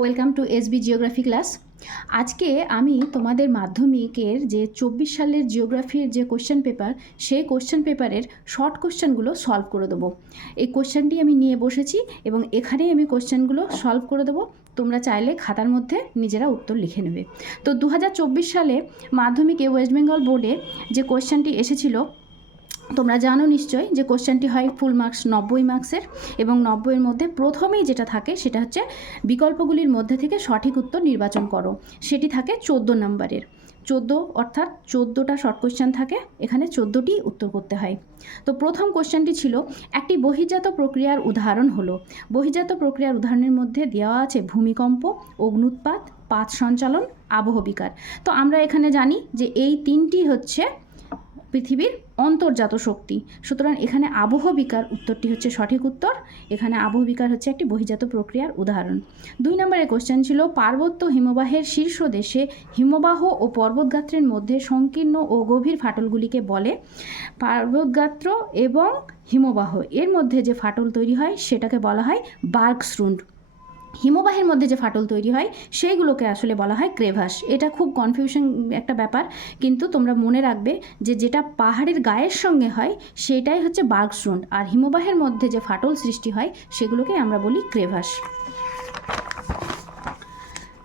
Welcome to SB geography class. আজকে আমি তোমাদের মাধ্যমিকের যে 24 সালের জিওগ্রাফির যে কোশ্চেন পেপার, সেই কোশ্চেন পেপারের শর্ট কোশ্চেনগুলো সলভ করে দেবো। এই কোশ্চেনটি আমি নিয়ে বসেছি এবং এখানেই আমি কোশ্চেনগুলো সলভ করে দেবো। তোমরা চাইলে খাতার মধ্যে নিজেরা উত্তর লিখে নেবে। তো 2024 সালে মাধ্যমিকে ওয়েস্ট বেঙ্গল বোর্ডে যে কোশ্চেনটি এসেছিল, তোমরা জানো নিশ্চয়ই যে কোশ্চেনটি হয় ফুল মার্কস 90 মার্কসের, এবং 90-এর মধ্যে প্রথমেই যেটা থাকে সেটা হচ্ছে বিকল্পগুলির মধ্যে থেকে সঠিক উত্তর নির্বাচন করো। সেটি থাকে 14 নম্বরের। 14 অর্থাৎ 14টা শর্ট কোশ্চেন থাকে, এখানে 14টি উত্তর করতে হয়। তো প্রথম কোশ্চেনটি ছিল একটি বহির্জাত প্রক্রিয়ার উদাহরণ হলো। বহির্জাত প্রক্রিয়ার উদাহরণের মধ্যে দেওয়া আছে ভূমিকম্প, অগ্ন্যুৎপাত, পাত সঞ্চালন, আবহবিকার। তো আমরা এখানে জানি যে এই তিনটি হচ্ছে পৃথিবীর অন্তর্জাত শক্তি, সুতরাং এখানে আবহবিকার উত্তরটি হচ্ছে সঠিক উত্তর। এখানে আবহবিকার হচ্ছে একটি বহির্জাত প্রক্রিয়ার উদাহরণ। 2 নম্বরের কোশ্চেন ছিল পার্বত্য হিমবাহের শীর্ষ দেশে হিমবাহ ও পর্বতগাত্রের মধ্যে সংকীর্ণ ও গভীর ফাটলগুলিকে বলে। পর্বতগাত্র এবং হিমবাহ এর মধ্যে যে ফাটল তৈরি হয় সেটাকে বলা হয় বার্গস্রুন্ড। হিমবাহের মধ্যে যে ফাটল তৈরি হয় সেইগুলোকে আসলে বলা হয় ক্রেভাস। এটা খুব কনফিউশন একটা ব্যাপার, কিন্তু তোমরা মনে রাখবে যে যেটা পাহাড়ের গায়ের সঙ্গে হয় সেটাই হচ্ছে বার্গস্রুন্ড, আর হিমবাহের মধ্যে যে ফাটল সৃষ্টি হয় সেগুলোকে আমরা বলি ক্রেভাস।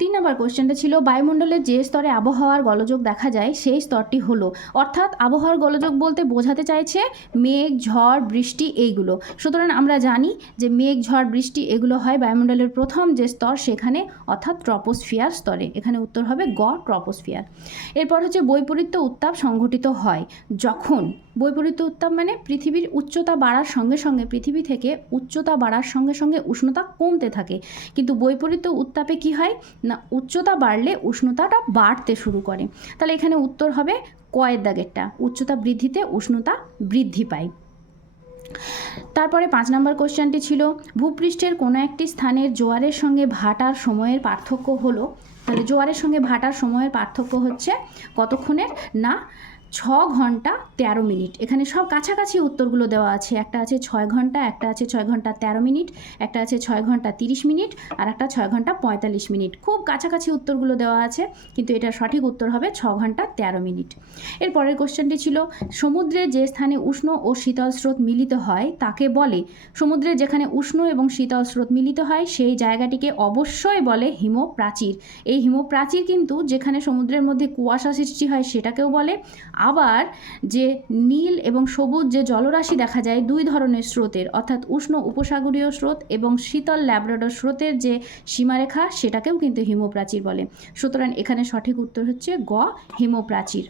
3 নম্বর কোশ্চেনটা ছিল বায়ুমণ্ডলের যে স্তরে আবহাওয়ার গোলযোগ দেখা যায় সেই স্তরটি হলো। অর্থাৎ আবহাওয়ার গোলযোগ বলতে বোঝাতে চাইছে মেঘ, ঝড়, বৃষ্টি এইগুলো। সুতরাং আমরা জানি যে মেঘ, ঝড়, বৃষ্টি এগুলো হয় বায়ুমণ্ডলের প্রথম যে স্তর সেখানে, অর্থাৎ ট্রপোস্ফিয়ার স্তরে। এখানে উত্তর হবে গ, ট্রপোস্ফিয়ার। এরপর হচ্ছে বৈপরীত্য উত্তাপ সংঘটিত হয় যখন, বৈপরীত্য উত্তাপ মানে পৃথিবীর উচ্চতা বাড়ার সঙ্গে সঙ্গে, পৃথিবী থেকে উচ্চতা বাড়ার সঙ্গে সঙ্গে উষ্ণতা কমতে থাকে, কিন্তু বৈপরীত্য উত্তাপে কি হয় না, উচ্চতা বাড়লে উষ্ণতাটা বাড়তে শুরু করে। তাহলে এখানে উত্তর হবে কয়ের দাগেরটা, উচ্চতা বৃদ্ধিতে উষ্ণতা বৃদ্ধি পায়। তারপরে 5 নম্বর কোশ্চেনটি ছিল ভূপৃষ্ঠের কোনো একটি স্থানের জোয়ারের সঙ্গে ভাটার সময়ের পার্থক্য হলো। তাহলে জোয়ারের সঙ্গে ভাটার সময়ের পার্থক্য হচ্ছে কতক্ষণের না 6 ঘন্টা 13 মিনিট। এখানে সব কাছাকাছি উত্তরগুলো দেওয়া আছে, একটা আছে 6 ঘন্টা, একটা আছে 6 ঘন্টা 13 মিনিট, একটা আছে 6 ঘন্টা 30 মিনিট, আর একটা 6 ঘন্টা 45 মিনিট। খুব কাছাকাছি উত্তরগুলো দেওয়া আছে, কিন্তু এটার সঠিক উত্তর হবে 6 ঘন্টা 13 মিনিট। এর পরের কোশ্চেনটি ছিল সমুদ্রে যে স্থানে উষ্ণ ও শীতল স্রোত মিলিত হয় তাকে বলে। সমুদ্রে যেখানে উষ্ণ এবং শীতল স্রোত মিলিত হয় সেই জায়গাটিকে অবশ্যই বলে হিমপ্রাচীর। এই হিমপ্রাচীর কিন্তু যেখানে সমুদ্রের মধ্যে কুয়াশা সৃষ্টি হয় সেটাকেও বলে। আবার যে নীল এবং সবুজ যে জলরাশি দেখা যায় দুই ধরনের স্রোতের, অর্থাৎ উষ্ণ উপসাগরীয় স্রোত এবং শীতল ল্যাব্রাডর স্রোতের যে সীমারেখা সেটাকেও কিন্তু হিমপ্রাচীর বলে। সুতরাং এখানে সঠিক উত্তর হচ্ছে গ, হিমপ্রাচীর।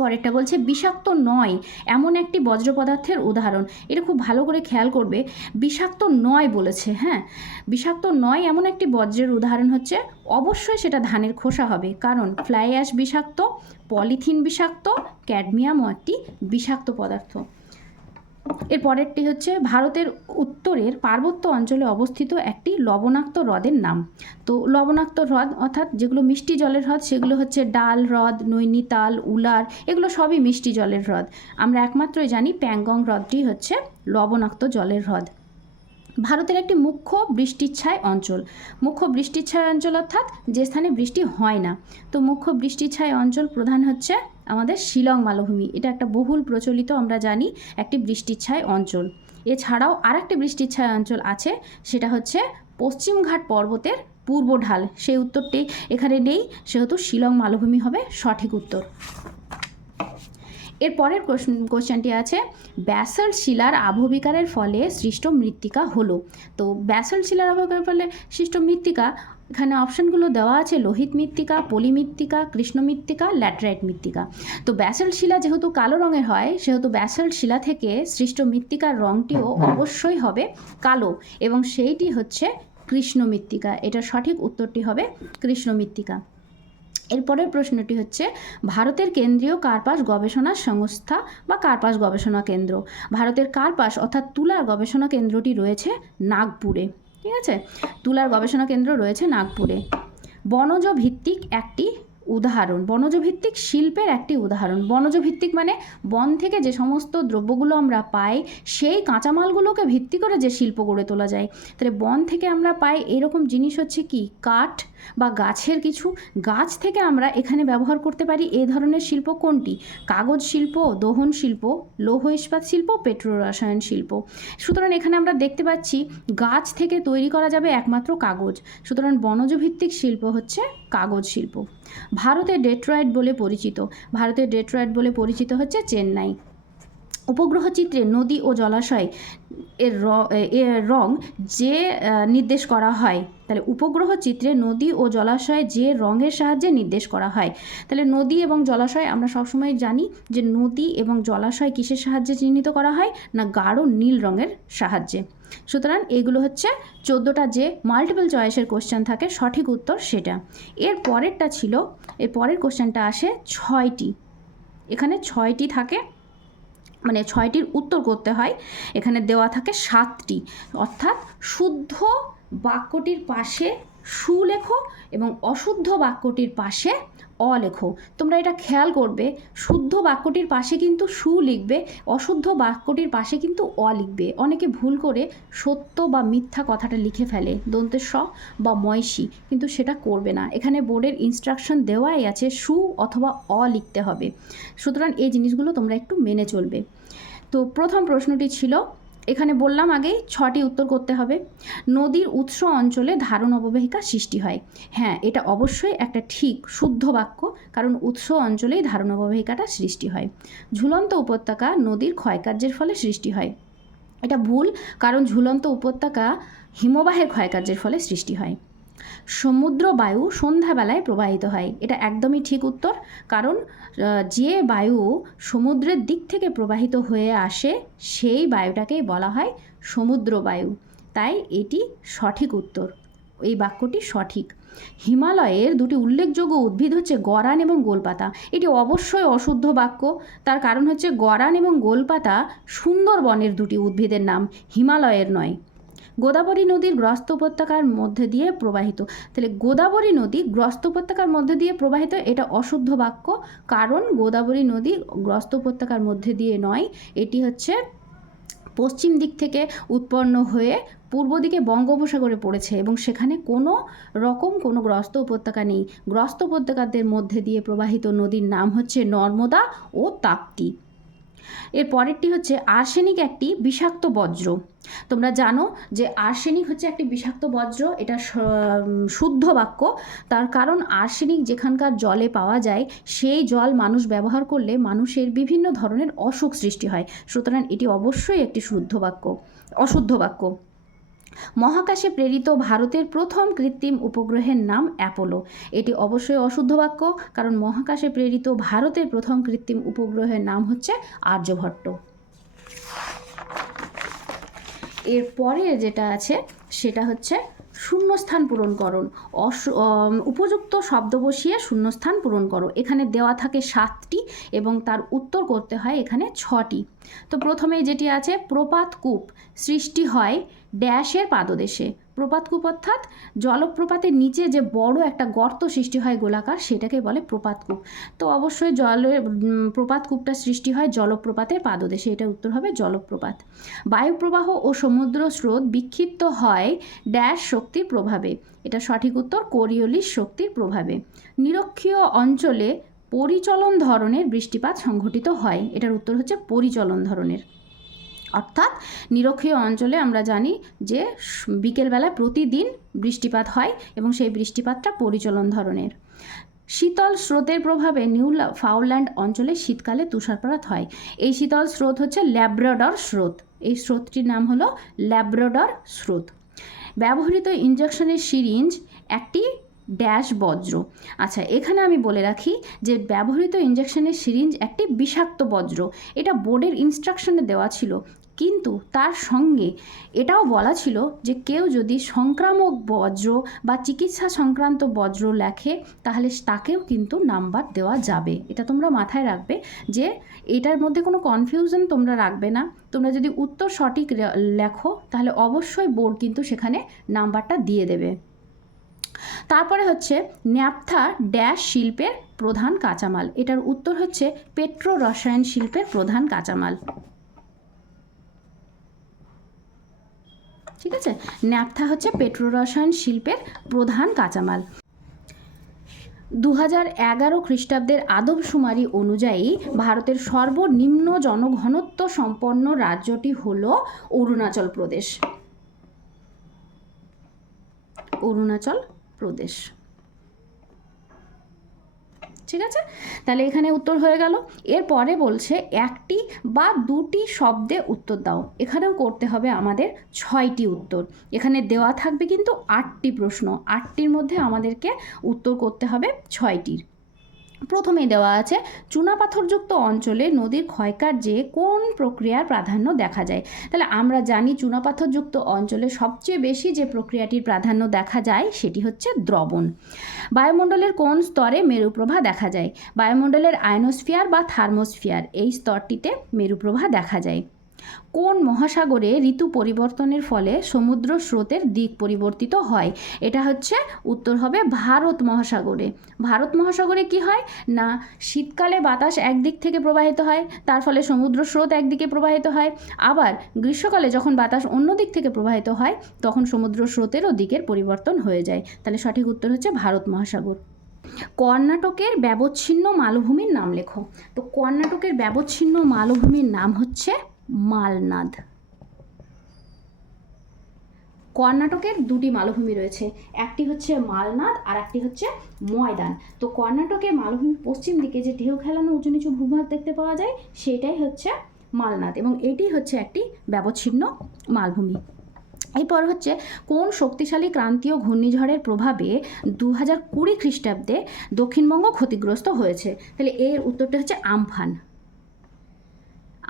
পরেরটা বলছে বিষাক্ত নয় এমন একটি বজ্র পদার্থের উদাহরণ। এটা খুব ভালো করে খেয়াল করবে, বিষাক্ত নয় বলেছে। হ্যাঁ, বিষাক্ত নয় এমন একটি বজ্রের উদাহরণ হচ্ছে, অবশ্যই সেটা ধানের খোসা হবে, কারণ ফ্লাই অ্যাশ বিষাক্ত, পলিথিন বিষাক্ত, ক্যাডমিয়ামও একটি বিষাক্ত পদার্থ। এর পরেরটি হচ্ছে ভারতের উত্তরের পার্বত্য অঞ্চলে অবস্থিত একটি লবণাক্ত হ্রদের নাম। তো লবণাক্ত হ্রদ অর্থাৎ যেগুলো মিষ্টি জলের হ্রদ সেগুলো হচ্ছে ডাল হ্রদ, নৈনিতাল, উলার, এগুলো সবই মিষ্টি জলের হ্রদ। আমরা একমাত্রই জানি প্যাংগং হ্রদটি হচ্ছে লবণাক্ত জলের হ্রদ। ভারতের একটি মুখ্য বৃষ্টিচ্ছায় অঞ্চল। মুখ্য বৃষ্টিচ্ছায় অঞ্চল অর্থাৎ যে স্থানে বৃষ্টি হয় না। তো মুখ্য বৃষ্টিচ্ছায় অঞ্চল প্রধান হচ্ছে আমাদের শিলং মালভূমি। এটা একটা বহুল প্রচলিত, আমরা জানি, একটি বৃষ্টিচ্ছায় অঞ্চল। এছাড়াও আরেকটি বৃষ্টিচ্ছায় অঞ্চল আছে, সেটা হচ্ছে পশ্চিমঘাট পর্বতের পূর্ব ঢাল। সেই উত্তরটি এখানে নেই, সেহেতু শিলং মালভূমি হবে সঠিক উত্তর। এর পরের কোশ্চেনটি আছে ব্যাসল্ট শিলার আবহবিকারের ফলে সৃষ্ট মৃত্তিকা হলো। তো ব্যাসল্ট শিলার আবহবিকারের ফলে সৃষ্ট মৃত্তিকা, এখানে অপশানগুলো দেওয়া আছে লোহিত মৃত্তিকা, পলি মৃত্তিকা, কৃষ্ণ মৃত্তিকা, ল্যাটেরাইট মৃত্তিকা। তো ব্যাসল্ট শিলা যেহেতু কালো রঙের হয় সেহেতু ব্যাসল্ট শিলা থেকে সৃষ্ট মৃত্তিকার রঙটিও অবশ্যই হবে কালো, এবং সেইটি হচ্ছে কৃষ্ণ মৃত্তিকা। এটার সঠিক উত্তরটি হবে কৃষ্ণ মৃত্তিকা। এরপরের প্রশ্নটি হচ্ছে ভারতের কেন্দ্রীয় কার্পাস গবেষণা সংস্থা বা কার্পাস গবেষণা কেন্দ্র। ভারতের কার্পাস অর্থাৎ তুলার গবেষণা কেন্দ্রটি রয়েছে নাগপুরে। ঠিক আছে, তুলার গবেষণা কেন্দ্র রয়েছে নাগপুরে। বনজ ভিত্তিক একটি উদাহরণ, বনজ ভিত্তিক শিল্পের একটি উদাহরণ। বনজ ভিত্তিক মানে বন থেকে যে সমস্ত দ্রব্যগুলো আমরা পাই সেই কাঁচামালগুলোকে ভিত্তি করে যে শিল্প গড়ে তোলা যায়। তাহলে বন থেকে আমরা পাই এরকম জিনিস হচ্ছে কি, কাঠ বা গাছের কিছু, গাছ থেকে আমরা এখানে ব্যবহার করতে পারি এই ধরনের শিল্প কোনটি, কাগজ শিল্প, দহন শিল্প, লৌহ ইস্পাত শিল্প, পেট্রো রসায়ন শিল্প। সুতরাং এখানে আমরা দেখতে পাচ্ছি গাছ থেকে তৈরি করা যাবে একমাত্র কাগজ, সুতরাং বনজ ভিত্তিক শিল্প হচ্ছে কাগজ শিল্প। ভারতের ডেট্রয়েট বলে পরিচিত, ভারতের ডেট্রয়েট বলে পরিচিত হচ্ছে চেন্নাই। উপগ্রহ চিত্রে নদী ও জলাশয় এর রং যে নির্দেশ করা হয়, তাহলে উপগ্রহ চিত্রে নদী ও জলাশয় যে রঙের সাহায্যে নির্দেশ করা হয়। তাহলে নদী এবং জলাশয় আমরা সবসময় জানি যে নদী এবং জলাশয় কিসের সাহায্যে চিহ্নিত করা হয় না, গাঢ় নীল রঙের সাহায্যে। সুতরাং এগুলো হচ্ছে 14টা যে মাল্টিপল চয়েসের কোশ্চেন থাকে, সঠিক উত্তর সেটা। এর পরেরটা ছিল, এর পরের কোশ্চেনটা আসে 6টি, এখানে 6টি থাকে, মানে 6টির উত্তর করতে হয়। এখানে দেওয়া থাকে 7টি, অর্থাৎ শুদ্ধ বাক্যটির পাশে সু লেখো এবং অশুদ্ধ বাক্যটির পাশে অ লেখো। তোমরা এটা খেয়াল করবে, শুদ্ধ বাক্যটির পাশে কিন্তু সু লিখবে, অশুদ্ধ বাক্যটির পাশে কিন্তু অ লিখবে। অনেকে ভুল করে সত্য বা মিথ্যা কথাটা লিখে ফেলে দন্তের স বা ময়সী, কিন্তু সেটা করবে না। এখানে বোর্ডের ইনস্ট্রাকশন দেওয়াই আছে সু অথবা অ লিখতে হবে। সুতরাং এই জিনিসগুলো তোমরা একটু মেনে চলবে। তো প্রথম প্রশ্নটি ছিল, এখানে বললাম আগেই 6টি উত্তর করতে হবে। নদীর উৎস অঞ্চলে ধারণ অববাহিকা সৃষ্টি হয়। হ্যাঁ, এটা অবশ্যই একটা ঠিক শুদ্ধ বাক্য, কারণ উৎস অঞ্চলেই ধারণ অববাহিকাটা সৃষ্টি হয়। ঝুলন্ত উপত্যকা নদীর ক্ষয়কার্যের ফলে সৃষ্টি হয়। এটা ভুল, কারণ ঝুলন্ত উপত্যকা হিমবাহের ক্ষয়কার্যের ফলে সৃষ্টি হয়। সমুদ্র বায়ু সন্ধ্যাবেলায় প্রবাহিত হয়। এটা একদমই ঠিক উত্তর, কারণ যে বায়ু সমুদ্রের দিক থেকে প্রবাহিত হয়ে আসে সেই বায়ুটাকেই বলা হয় সমুদ্র বায়ু, তাই এটি সঠিক উত্তর, এই বাক্যটি সঠিক। হিমালয়ের দুটি উল্লেখযোগ্য উদ্ভিদ হচ্ছে গরান এবং গোলপাতা। এটি অবশ্যই অশুদ্ধ বাক্য, তার কারণ হচ্ছে গরান এবং গোলপাতা সুন্দরবনের দুটি উদ্ভিদের নাম, হিমালয়ের নয়। গোদাবরী নদীর গ্রস্ত উপত্যকার মধ্যে দিয়ে প্রবাহিত, তাহলে গোদাবরী নদী গ্রস্ত উপত্যকার মধ্যে দিয়ে প্রবাহিত, এটা অশুদ্ধ বাক্য, কারণ গোদাবরী নদী গ্রস্ত উপত্যকার মধ্যে দিয়ে নয়, এটি হচ্ছে পশ্চিম দিক থেকে উৎপন্ন হয়ে পূর্ব দিকে বঙ্গোপসাগরে পড়েছে এবং সেখানে কোনো রকম কোনো গ্রস্ত উপত্যকা নেই। গ্রস্ত উপত্যকাদের মধ্যে দিয়ে প্রবাহিত নদীর নাম হচ্ছে নর্মদা ও তাপ্তি। এর পরেরটি হচ্ছে আর্সেনিক একটি বিষাক্ত বজ্র। তোমরা জানো যে আর্সেনিক হচ্ছে একটি বিষাক্ত বজ্র, এটা শুদ্ধ বাক্য, তার কারণ আর্সেনিক যেখানকার জলে পাওয়া যায় সেই জল মানুষ ব্যবহার করলে মানুষের বিভিন্ন ধরনের অসুখ সৃষ্টি হয়, সুতরাং এটি অবশ্যই একটি অশুদ্ধ বাক্য। মহাকাশে প্রেরিত ভারতের প্রথম কৃত্রিম উপগ্রহের নাম অ্যাপোলো। এটি অবশ্যই অশুদ্ধ বাক্য, কারণ মহাকাশে প্রেরিত ভারতের প্রথম কৃত্রিম উপগ্রহের নাম হচ্ছে আর্যভট্ট। এরপরে যেটা আছে সেটা হচ্ছে শূন্যস্থান পূরণকরণ। উপযুক্ত শব্দ বসিয়ে শূন্যস্থান পূরণ করো। এখানে দেওয়া থাকে 7টি এবং তার উত্তর করতে হয় এখানে 6টি। তো প্রথমে যেটি আছে, প্রপাতকূপ সৃষ্টি হয় ড্যাশের পাদদেশে। প্রপাতকূপ অর্থাৎ জলপ্রপাতের নিচে যে বড় একটা গর্ত সৃষ্টি হয় গোলাকার, সেটাকে বলে প্রপাতকূপ। তো অবশ্যই প্রপাতকূপটা সৃষ্টি হয় জলপ্রপাতের পাদদেশে, এটার উত্তর হবে জলপ্রপাত। বায়ুপ্রবাহ ও সমুদ্র স্রোত বিক্ষিপ্ত হয় ড্যাশ শক্তির প্রভাবে। এটা সঠিক উত্তর, কোরিওলিস শক্তির প্রভাবে। নিরক্ষীয় অঞ্চলে পরিচলন ধরনের বৃষ্টিপাত সংঘটিত হয়। এটার উত্তর হচ্ছে পরিচলন ধরনের, অর্থাৎ নিরক্ষীয় অঞ্চলে আমরা জানি যে বিকেলবেলা প্রতিদিন বৃষ্টিপাত হয় এবং সেই বৃষ্টিপাতটা পরিচলন ধরনের। শীতল স্রোতের প্রভাবে নিউ ফাউল্যান্ড অঞ্চলে শীতকালে তুষারপাত হয়। এই শীতল স্রোত হচ্ছে ল্যাব্রাডর স্রোত, এই স্রোতটির নাম হলো ল্যাব্রাডর স্রোত। ব্যবহৃত ইঞ্জেকশনের সিরিঞ্জ একটি ড্যাশ বজ্র। আচ্ছা, এখানে আমি বলে রাখি যে ব্যবহৃত ইঞ্জেকশনের সিরিঞ্জ একটি বিষাক্ত বজ্র, এটা বোর্ডের ইনস্ট্রাকশনে দেওয়া ছিল, কিন্তু তার সঙ্গে এটাও বলা ছিল যে কেউ যদি সংক্রামক বজ্র বা চিকিৎসা সংক্রান্ত বজ্র লেখে তাহলে তাকেও কিন্তু নাম্বার দেওয়া যাবে। এটা তোমরা মাথায় রাখবে যে এটার মধ্যে কোনো কনফিউশন তোমরা রাখবে না। তোমরা যদি উত্তর সঠিক লেখো তাহলে অবশ্যই বোর্ড কিন্তু সেখানে নাম্বারটা দিয়ে দেবে। তারপরে হচ্ছে ন্যাপথা ড্যাশ শিল্পের প্রধান কাঁচামাল, এটার উত্তর হচ্ছে পেট্রো রসায়ন শিল্পের প্রধান কাঁচামাল। ঠিক আছে, ন্যাপথা হচ্ছে পেট্রো রসায়ন শিল্পের প্রধান কাঁচামাল। 2011 খ্রিস্টাব্দের আদমশুমারি অনুযায়ী ভারতের সর্বনিম্ন জনঘনত্ব সম্পন্ন রাজ্যটি হল অরুণাচল প্রদেশ। অরুণাচল প্রদেশ। ঠিক আছে, তাহলে এখানে উত্তর হয়ে গেল। এরপরে বলছে একটি বা দুটি শব্দে উত্তর দাও। এখানেও করতে হবে আমাদের 6টি উত্তর। এখানে দেওয়া থাকবে কিন্তু 8টি প্রশ্ন, 8টির মধ্যে আমাদেরকে উত্তর করতে হবে 6টির। প্রথমেই দেওয়া আছে চুনাপাথরযুক্ত অঞ্চলে নদীর ক্ষয়কার্যে কোন প্রক্রিয়ার প্রাধান্য দেখা যায়। তাহলে আমরা জানি চুনাপাথরযুক্ত অঞ্চলে সবচেয়ে বেশি যে প্রক্রিয়াটির প্রাধান্য দেখা যায় সেটি হচ্ছে দ্রবণ। বায়ুমণ্ডলের কোন স্তরে মেরুপ্রভা দেখা যায়? বায়ুমণ্ডলের আয়নোস্ফিয়ার বা থার্মোস্ফিয়ার, এই স্তরটিতে মেরুপ্রভা দেখা যায়। কোন মহাসাগরে ঋতু পরিবর্তনের ফলে সমুদ্র স্রোতের দিক পরিবর্তিত হয়? এটা হচ্ছে উত্তর হবে ভারত মহাসাগরে। ভারত মহাসাগরে কি হয় না, শীতকালে বাতাস একদিক থেকে প্রবাহিত হয়, তার ফলে সমুদ্র স্রোত একদিকে প্রবাহিত হয়। আবার গ্রীষ্মকালে যখন বাতাস অন্য দিক থেকে প্রবাহিত হয় তখন সমুদ্র স্রোতেরও দিকের পরিবর্তন হয়ে যায়। তাহলে সঠিক উত্তর হচ্ছে ভারত মহাসাগর। কর্ণাটকের ব্যবচ্ছিন্ন মালভূমির নাম লেখো। তো কর্ণাটকের ব্যবচ্ছিন্ন মালভূমির নাম হচ্ছে মালনাদ। কর্ণাটকের দুটি মালভূমি রয়েছে, একটি হচ্ছে মালনাদ আর একটি হচ্ছে ময়দান। তো কর্ণাটকের মালভূমির পশ্চিম দিকে যে ঢেউ খেলানো উঁচু নিচু ভূভাগ দেখতে পাওয়া যায় সেটাই হচ্ছে মালনাদ, এবং এটি হচ্ছে একটি ব্যবচ্ছিন্ন মালভূমি। এরপর হচ্ছে কোন শক্তিশালী ক্রান্তীয় ঘূর্ণিঝড়ের প্রভাবে 2020 খ্রিস্টাব্দে দক্ষিণবঙ্গ ক্ষতিগ্রস্ত হয়েছে? তাহলে এর উত্তরটা হচ্ছে আমফান।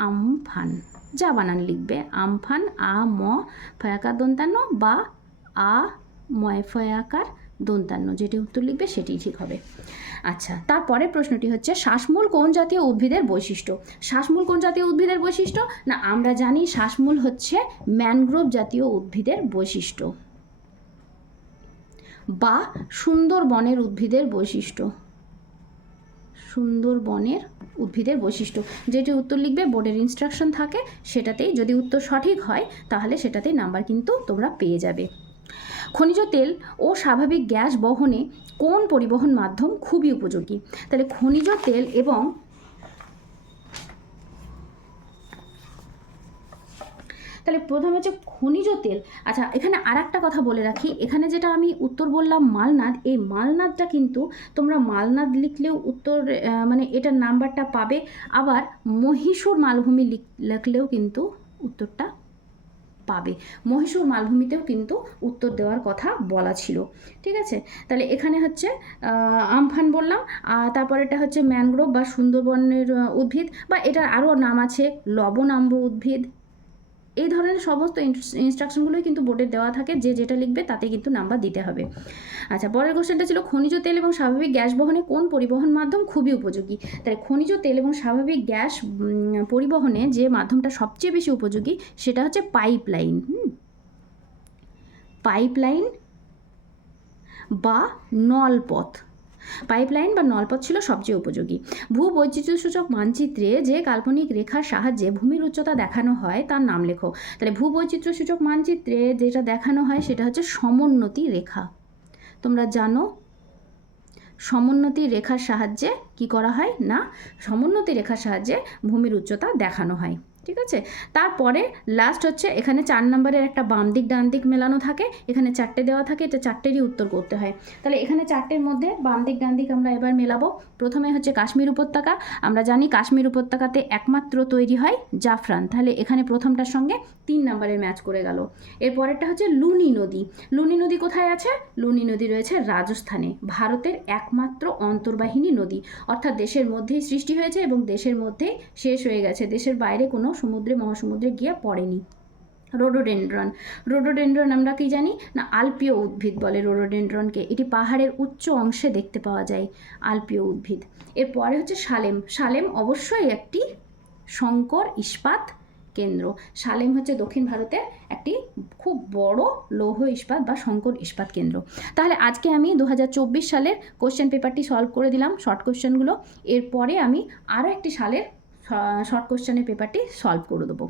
আমফান, যা বানান লিখবে আমফান, আ ম ফয়াকার দন্তান্ন বা আ ময় ফয়াকার দন্তান্ন, যেটি উত্তর লিখবে সেটি ঠিক হবে। আচ্ছা, তারপরের প্রশ্নটি হচ্ছে শ্বাসমূল কোন জাতীয় উদ্ভিদের বৈশিষ্ট্য? শ্বাসমূল কোন জাতীয় উদ্ভিদের বৈশিষ্ট্য? না, আমরা জানি শ্বাসমূল হচ্ছে ম্যানগ্রোভ জাতীয় উদ্ভিদের বৈশিষ্ট্য বা সুন্দরবনের উদ্ভিদের বৈশিষ্ট্য। সুন্দরবনের উদ্ভিদের বৈশিষ্ট্য, যেটি উত্তর লিখবে বোর্ডের ইনস্ট্রাকশন থাকে সেটাতেই, যদি উত্তর সঠিক হয় তাহলে সেটাতেই নাম্বার কিন্তু তোমরা পেয়ে যাবে। খনিজ তেল ও স্বাভাবিক গ্যাস বহনে কোন পরিবহন মাধ্যম খুবই উপযোগী? তাহলে খনিজ তেল এবং তাহলে প্রথমে হচ্ছে খনিজ তেল। আচ্ছা, এখানে আর একটা কথা বলে রাখি, এখানে যেটা আমি উত্তর বললাম মালনাদ, এই মালনাদটা কিন্তু তোমরা মালনাদ লিখলেও উত্তর মানে এটার নাম্বারটা পাবে, আবার মহীশূর মালভূমি লিখলেও কিন্তু উত্তরটা পাবে। মহীশূর মালভূমিতেও কিন্তু উত্তর দেওয়ার কথা বলা ছিল। ঠিক আছে, তাহলে এখানে হচ্ছে আমফান বললাম, তারপরেটা হচ্ছে ম্যানগ্রোভ বা সুন্দরবনের উদ্ভিদ, বা এটার আরও নাম আছে লবণাম্ব উদ্ভিদ। এই ধরনের সমস্ত ইনস্ট্রাকশনগুলোই কিন্তু বোর্ডে দেওয়া থাকে, যে যেটা লিখবে তাতে কিন্তু নাম্বার দিতে হবে। আচ্ছা, পরের কোশ্চেনটা ছিল খনিজ তেল এবং স্বাভাবিক গ্যাস বহনে কোন পরিবহন মাধ্যম খুবই উপযোগী? তাই খনিজ তেল এবং স্বাভাবিক গ্যাস পরিবহনে যে মাধ্যমটা সবচেয়ে বেশি উপযোগী সেটা হচ্ছে পাইপলাইন। পাইপলাইন বা নলপথ। পাইপলাইন বা নলপথ ছিল সবচেয়ে উপযোগী। ভূবৈচিত্র্যসূচক মানচিত্রে যে কাল্পনিক রেখার সাহায্যে ভূমির উচ্চতা দেখানো হয় তার নাম লেখো। তাহলে ভূবৈচিত্র্যসূচক মানচিত্রে যেটা দেখানো হয় সেটা হচ্ছে সমোন্নতি রেখা। তোমরা জানো সমোন্নতি রেখার সাহায্যে কি করা হয় না, সমোন্নতি রেখার সাহায্যে ভূমির উচ্চতা দেখানো হয়। ঠিক আছে, তারপরে লাস্ট হচ্ছে এখানে 4 নম্বরের একটা বাম দিক ডান দিক মেলানো থাকে, এখানে 4টে দেওয়া থাকে, এটা 4টেরই উত্তর করতে হয়। তাহলে এখানে 4টের মধ্যে বাম দিক ডান দিক আমরা এবার মেলাবো। প্রথমে হচ্ছে কাশ্মীর উপত্যকা, আমরা জানি কাশ্মীর উপত্যকাতে একমাত্র তৈরি হয় জাফরান, তাহলে এখানে প্রথমটার সঙ্গে 3 নম্বরের ম্যাচ করে গেল। এরপরেরটা হচ্ছে লুনি নদী। লুনি নদী কোথায় আছে? লুনি নদী রয়েছে রাজস্থানে, ভারতের একমাত্র অন্তর্বাহিনী নদী, অর্থাৎ দেশের মধ্যেই সৃষ্টি হয়েছে এবং দেশের মধ্যেই শেষ হয়ে গেছে, দেশের বাইরে কোনো সমুদ্রে মহাসমুদ্রে গিয়ে পড়েনি। রোডোডেন্ড্রন। রোডোডেন্ড্রন আমরা কি জানি না, আলপীয় উদ্ভিদ বলে রোডোডেন্ড্রনকে, এটি পাহাড়ের উচ্চ অংশে দেখতে পাওয়া যায়, আলপীয় উদ্ভিদ। এরপরে হচ্ছে সালেম। সালেম অবশ্যই একটি শঙ্কর ইস্পাত কেন্দ্র। সালেম হচ্ছে দক্ষিণ ভারতের একটি খুব বড় লৌহ ইস্পাত বা সংকর ইস্পাত কেন্দ্র। তাহলে আজকে আমি 2024 সালের কোশ্চেন পেপারটি সলভ করে দিলাম, শর্ট কোশ্চেনগুলো। এরপরে আমি আরও একটি সালের শর্ট কোশ্চেনের পেপারটি সলভ করে দেবো।